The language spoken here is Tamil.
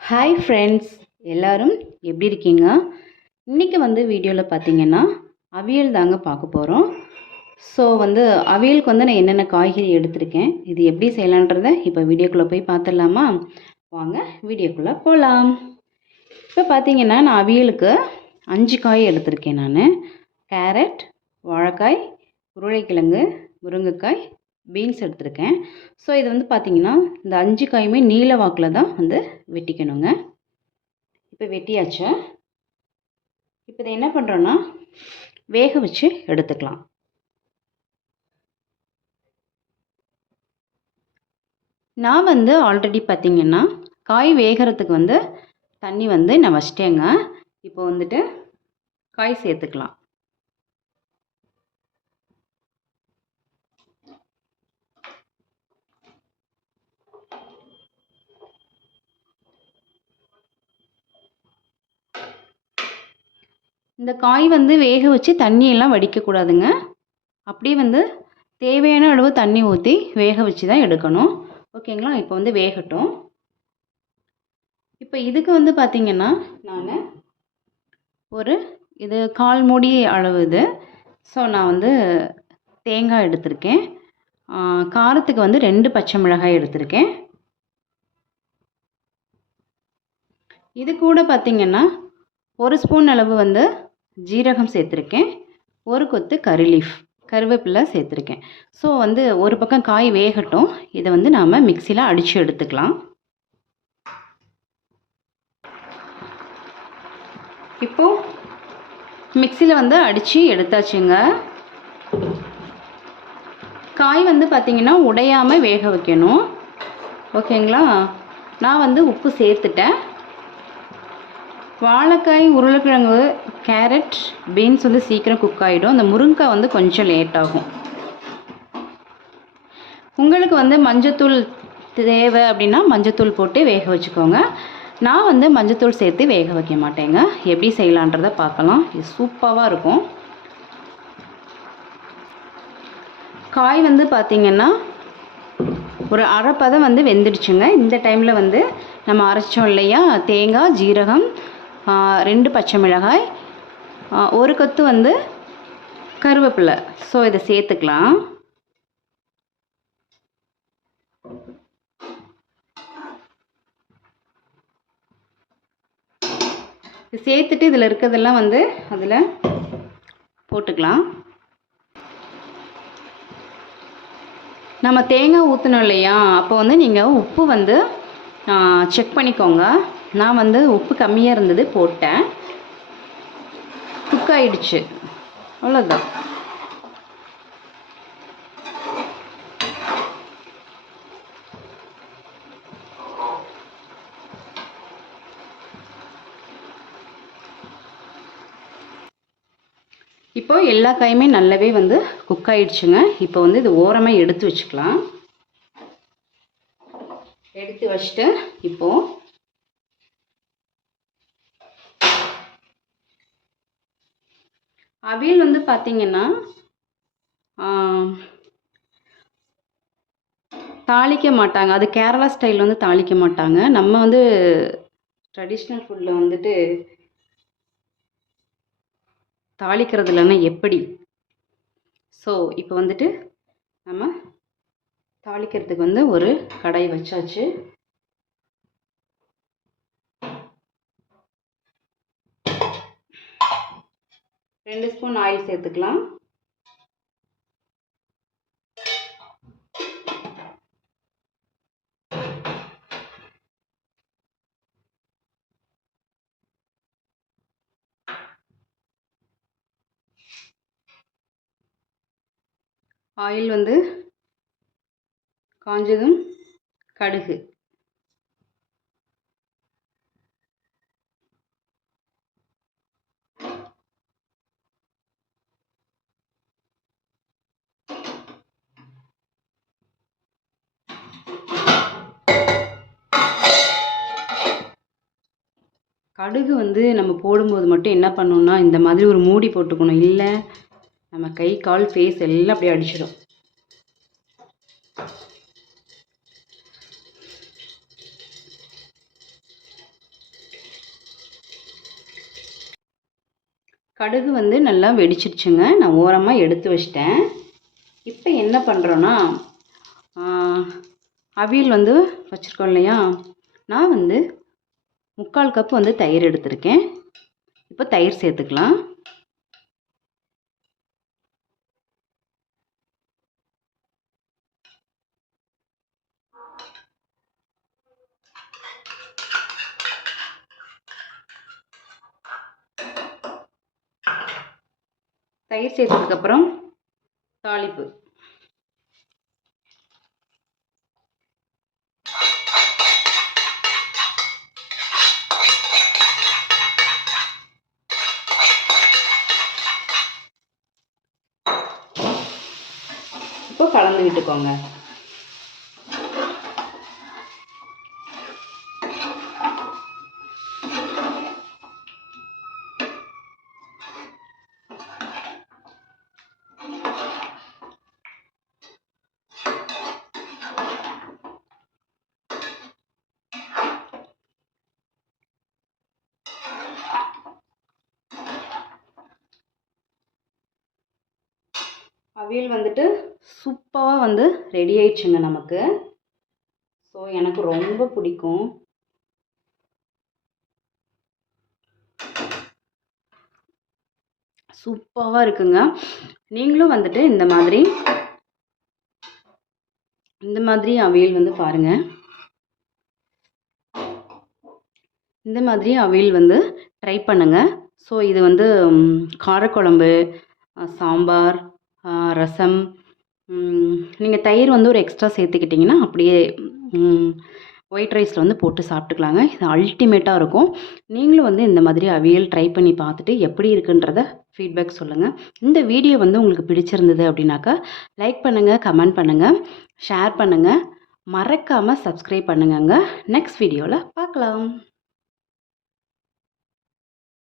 ஹாய் ஃப்ரெண்ட்ஸ் எல்லோரும் எப்படி இருக்கீங்க? இன்றைக்கி வந்து வீடியோவில் பார்த்தீங்கன்னா அவியல் தாங்க பார்க்க போகிறோம் ஸோ வந்து அவியலுக்கு வந்து நான் என்னென்ன காய்கறி எடுத்திருக்கேன் இது எப்படி செய்யலான்றதை இப்போ வீடியோக்குள்ளே போய் பார்த்துடலாமா வாங்க வீடியோக்குள்ளே போகலாம் இப்போ பார்த்தீங்கன்னா நான் அவியலுக்கு அஞ்சு காய் எடுத்திருக்கேன் நான். கேரட் வாழைக்காய் உருளைக்கிழங்கு முருங்கைக்காய் பீன்ஸ் எடுத்திருக்கேன். ஸோ இது வந்து பார்த்தீங்கன்னா இந்த அஞ்சு காயுமே நீல வாக்கில் தான் வந்து வெட்டிக்கணுங்க. இப்போ வெட்டியாச்சு. இப்போ இதை என்ன பண்ணுறோன்னா வேக வச்சு எடுத்துக்கலாம். நான் வந்து ஆல்ரெடி பார்த்திங்கன்னா காய் வேகிறதுக்கு வந்து தண்ணி வந்து நான் வச்சிட்டேங்க. இப்போ வந்துட்டு காய் சேர்த்துக்கலாம். இந்த காய் வந்து வேக வச்சு தண்ணியெல்லாம் வடிக்கக்கூடாதுங்க. அப்படியே வந்து தேவையான அளவு தண்ணி ஊற்றி வேக வச்சு தான் எடுக்கணும். ஓகேங்களா? இப்போ வந்து வேகட்டும். இப்போ இதுக்கு வந்து பார்த்திங்கன்னா நான் ஒரு இது கால் மூடி அளவு இது. ஸோ நான் வந்து தேங்காய் எடுத்திருக்கேன். காரத்துக்கு வந்து ரெண்டு பச்சை மிளகாய் எடுத்திருக்கேன். இது கூட பார்த்திங்கன்னா ஒரு ஸ்பூன் அளவு வந்து ஜீரகம் சேர்த்துருக்கேன். ஒரு கொத்து கறி லீஃப் கருவேப்பிலை சேர்த்துருக்கேன். ஸோ வந்து ஒரு பக்கம் காய் வேகட்டும். இதை வந்து நாம் மிக்சியில் அடித்து எடுத்துக்கலாம். இப்போது மிக்சியில் வந்து அடித்து எடுத்தாச்சுங்க. காய் வந்து பார்த்திங்கன்னா உடையாமல் வேக வைக்கணும். ஓகேங்களா நான் வந்து உப்பு சேர்த்துட்டேன். வாழைக்காய் உருளைக்கிழங்கு கேரட் பீன்ஸ் வந்து சீக்கிரம் குக் ஆகிடும் அந்த முருங்கைக்காய் வந்து கொஞ்சம் லேட் ஆகும். உங்களுக்கு வந்து மஞ்சத்தூள் தேவை அப்படின்னா மஞ்சத்தூள் போட்டு வேக வச்சுக்கோங்க. நான் வந்து மஞ்சத்தூள் சேர்த்து வேக வைக்க மாட்டேங்க. எப்படி செய்யலான்றதை பார்க்கலாம். இது சூப்பராக இருக்கும். காய் வந்து பார்த்திங்கன்னா ஒரு அரைப்பதம் வந்து வெந்துடுச்சுங்க. இந்த டைமில் வந்து நம்ம அரைச்சோம் இல்லையா? தேங்காய் ஜீரகம் ரெண்டு பச்சை மிளகாய் ஒரு கொத்து வந்து கருவேப்பிலை. ஸோ இதை சேர்த்துக்கலாம். சேர்த்துட்டு இதில் இருக்கிறதெல்லாம் வந்து அதில் போட்டுக்கலாம். நம்ம தேங்காய் ஊற்றணும் இல்லையா? அப்போ வந்து நீங்கள் உப்பு வந்து செக் பண்ணிக்கோங்க. நான் வந்து உப்பு கம்மியாக இருந்தது போட்டேன். குக் ஆயிடுச்சு. அவ்வளோதான் இப்போ எல்லா காயுமே நல்லாவே வந்து குக் ஆயிடுச்சுங்க. இப்போ வந்து இது ஓரமாக எடுத்து வச்சுக்கலாம். எடுத்து வச்சுட்டு இப்போது அவியல் வந்து பார்த்திங்கன்னா தாளிக்க மாட்டாங்க. அது கேரளா ஸ்டைல் வந்து தாளிக்க மாட்டாங்க. நம்ம வந்து ட்ரெடிஷ்னல் ஃபுட்டில் வந்துட்டு தாளிக்கிறது இல்லைன்னா எப்படி? ஸோ இப்போ வந்துட்டு நம்ம தாளிக்கிறதுக்கு வந்து ஒரு கடாய் வச்சாச்சு. ரெண்டு ஸ்பூன் ஆயில் சேர்த்துக்கலாம். ஆயில் வந்து காஞ்சதும் கடுகு. கடுகு வந்து நம்ம போடும்போது மட்டும் என்ன பண்ணணும்னா இந்த மாதிரி ஒரு மூடி போட்டுக்கணும். இல்லை நம்ம கை கால் ஃபேஸ் எல்லாம் அப்படியே அடிச்சிடும். கடுகு வந்து நல்லா வெடிச்சிருச்சுங்க நான் ஓரமாக எடுத்து வச்சிட்டேன். இப்போ என்ன பண்ணுறோன்னா அவியல் வந்து வச்சுருக்கோம் இல்லையா? நான் வந்து முக்கால் கப் வந்து தயிர் எடுத்திருக்கேன். இப்போ தயிர் சேர்த்துக்கலாம். தயிர் சேர்த்ததுக்கப்புறம் தாளிப்பு. விட்டுக்கோங்க அவியல் வந்துட்டு சூப்பராக வந்து ரெடி ஆயிடுச்சுங்க நமக்கு. ஸோ எனக்கு ரொம்ப பிடிக்கும். சூப்பராக இருக்குங்க. நீங்களும் வந்துட்டு இந்த மாதிரி இந்த மாதிரி அவியல் வந்து பாருங்கள் இந்த மாதிரி அவியல் வந்து ட்ரை பண்ணுங்கள் ஸோ இது வந்து காரக்குழம்பு சாம்பார் ரசம். நீங்கள் தயிர் வந்து ஒரு எக்ஸ்ட்ரா சேர்த்துக்கிட்டிங்கன்னா அப்படியே ஒயிட் ரைஸில் வந்து போட்டு சாப்பிட்டுக்கலாங்க. இது அல்டிமேட்டாக இருக்கும். நீங்களும் வந்து இந்த மாதிரி அவியல் ட்ரை பண்ணி பார்த்துட்டு எப்படி இருக்குன்றத ஃபீட்பேக் சொல்லுங்கள் இந்த வீடியோ வந்து உங்களுக்கு பிடிச்சிருந்தது அப்படின்னாக்கா லைக் பண்ணுங்கள் கமெண்ட் பண்ணுங்கள் ஷேர் பண்ணுங்கள் மறக்காமல் சப்ஸ்கிரைப் பண்ணுங்கங்க. நெக்ஸ்ட் வீடியோவில் பார்க்கலாம்.